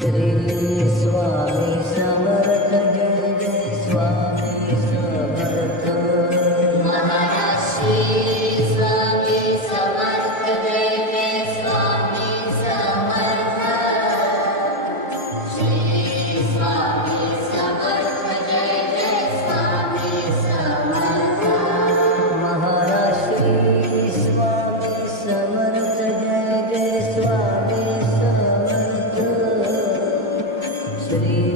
Shri Swami Samarth Jai Jai Swami Samarth. Maharaj Shri Swami Samarth Jai Jai Swami Samarth. Shri Swami Samarth Jai Jai Swami Samarth. Maharaj Shri Swami Samarth Jai Jai Swami Samarth. Shri